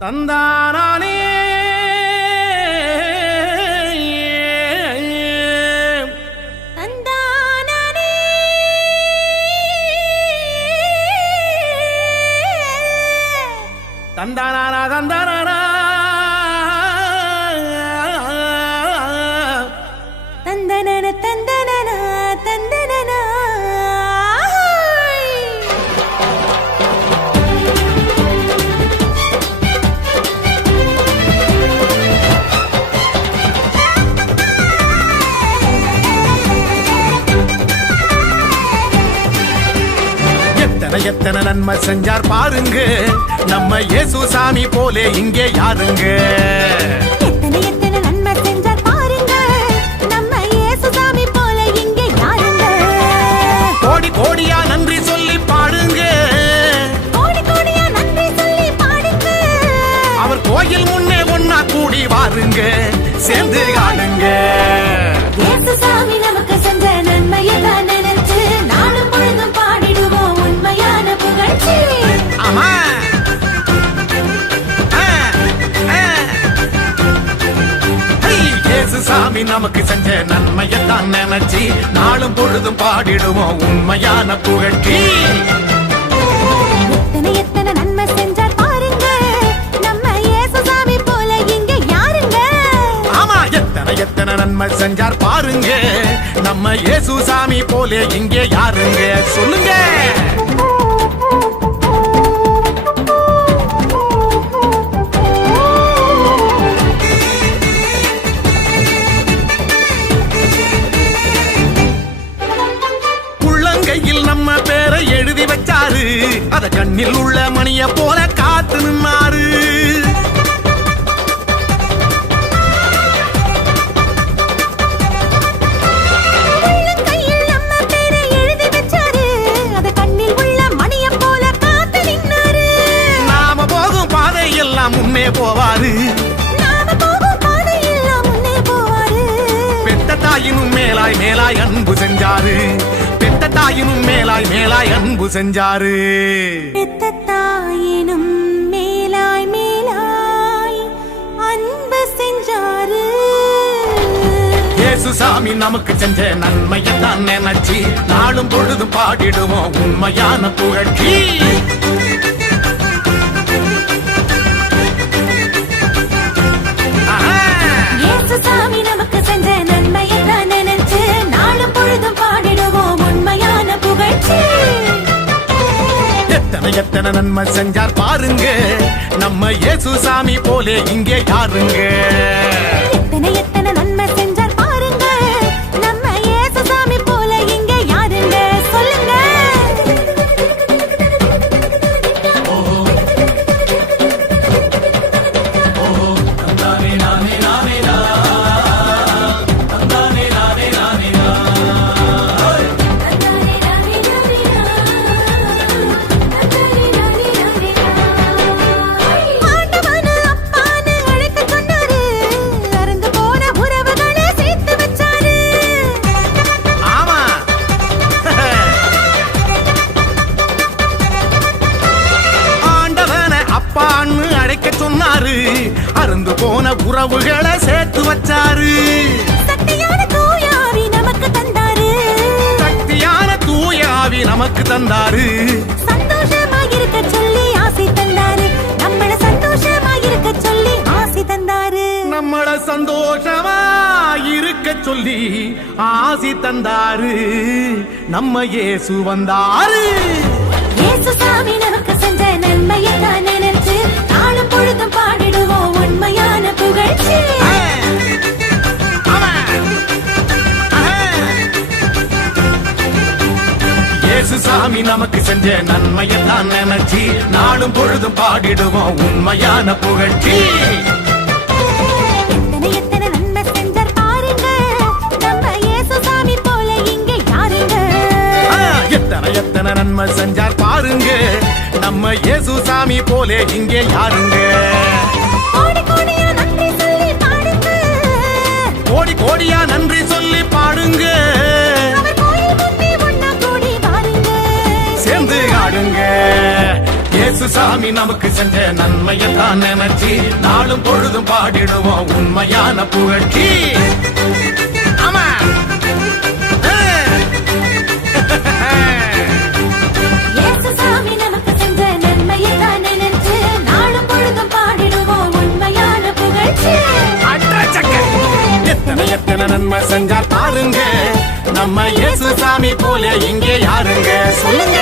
தந்தானே தந்தானா தந்தானா தந்தனன தந்தனன தந்தனன எத்தனை எத்தனை நன்மை செஞ்சார் பாருங்க நம்ம இயேசு சாமி போலே இங்கே யாருங்க. எத்தனை எத்தனை நன்மை செஞ்சார் பாருங்க நம்ம இயேசு சாமி போல இங்கே யாருங்க. கோடி கோடியா நன்றி சொல்லி பாடுங்க, கோடி கோடியா நன்றி சொல்லி பாடுங்க. அவர் கோயில் முன்னே ஒன்னா கூடி வாருங்க, சேர்ந்து ஆடுங்க. இயேசு சாமி நமக்கு செஞ்ச நன்மையை தான் நினைச்சு நானும் பொழுதும் பாடிடுவோம் உண்மையான புகழ்ச்சி. ஆமா சாமி நமக்கு செஞ்ச நன்மையத்தான் நினைச்சு நாளும் பொழுதும் பாடிடுவோம் உண்மையான புகழ்ச்சி. எத்தனை எத்தனை நன்மை செஞ்சார் பாருங்க நம்ம இயேசு சாமி போல இங்க யாருங்க. ஆமா எத்தனை எத்தனை நன்மை செஞ்சார் பாருங்க நம்ம இயேசு சாமி போல இங்கே யாருங்க சொல்லுங்க. கையில் நம்ம பேரை எழுதி வச்சாரு, அத கண்ணில் உள்ள மணிய போல காத்து நின்னாரு. நாம போகும் பாதை எல்லாம் முன்னே போவாரு, பெத்த தாயினும் மேலாய் மேலாய் அன்பு செஞ்சாரு, பெத்த தாயினும் மேலாய் மேலாய் அன்பு செஞ்சாரு, பெத்த தாயினும் மேலாய் மேலாய் அன்பு செஞ்சாரு. இயேசு சாமி நமக்கு செஞ்ச நன்மையத்தான் நினைச்சு நாளும் பொழுதும் பாடிடுவோம் உண்மையான புகழ்ச்சி. இயேசு சாமி நமக்கு செஞ்ச நன்மையத்தான் நினைச்சு நாளும் பொழுதும் பாடிடுவோம் உண்மையான புகழ்ச்சி. எத்தனை எத்தனை நன்மை செஞ்சார் பாருங்க நம்ம இயேசு சாமி போலே இங்கே யாருங்க. எத்தனை எத்தனை நன்மை செஞ்சார் பாருங்க நம்ம இயேசு சாமி போல இங்க யாருங்க சொல்லுங்க. அருந்து போன உறவுகளை சேர்த்து வச்சாரு, சக்தியான தூயாவி நமக்கு தந்தாரு, சக்தியான தூயாவி நமக்கு தந்தாரு, சந்தோஷமாயிருக்க சொல்லி ஆசி தந்தாரு, நம்மள சந்தோஷமாயிருக்க சொல்லி ஆசி தந்தாரு, நம்மள சந்தோஷமா இருக்க சொல்லி ஆசி தந்தாரு, நம்ம இயேசு வந்தாரு. இயேசு சாமி நமக்கு செஞ்ச நன்மையை தான் நினைச்சு நாளும் பொழுதும் பாடிடுவோம் உண்மையான புகழ்ச்சி. இயேசு சாமி நமக்கு செஞ்ச நன்மையத்தான் நினைச்சு நாளும் பொழுதும் பாடிடுவோம் உண்மையான புகழ்ச்சி. எத்தனை எத்தனை நன்மை செஞ்சார் பாருங்க நம்ம இயேசு சாமி போல இங்க யாருங்க. எத்தனை எத்தனை நன்மை செஞ்சார் பாருங்க நம்ம இயேசு சாமி போலே இங்கே யாருங்க. கோடி கோடியா நன்றி சொல்லி பாடுங்க, கோடி கோடியா நன்றி சொல்லி பாடுங்க, அவர் கோயில் முன்னே ஒன்னா கூடி பாருங்க, சேர்ந்து ஆடுங்க. இயேசு சாமி நமக்கு செஞ்ச நன்மையை தான் நினைச்சு நாளும் பொழுதும் பாடிடுவோம் உண்மையான புகழ்ச்சி. ஆமா. இயேசு சாமி நமக்கு செஞ்ச நன்மையை தான் நினைச்சு நாளும் பொழுதும் பாடிடுவோம் உண்மையான புகழ்ச்சி. எத்தனை எத்தனை நன்மை செஞ்சார் பாருங்க, நம்ம இயேசு சாமி போல இங்கே யாருங்க சொல்லுங்க.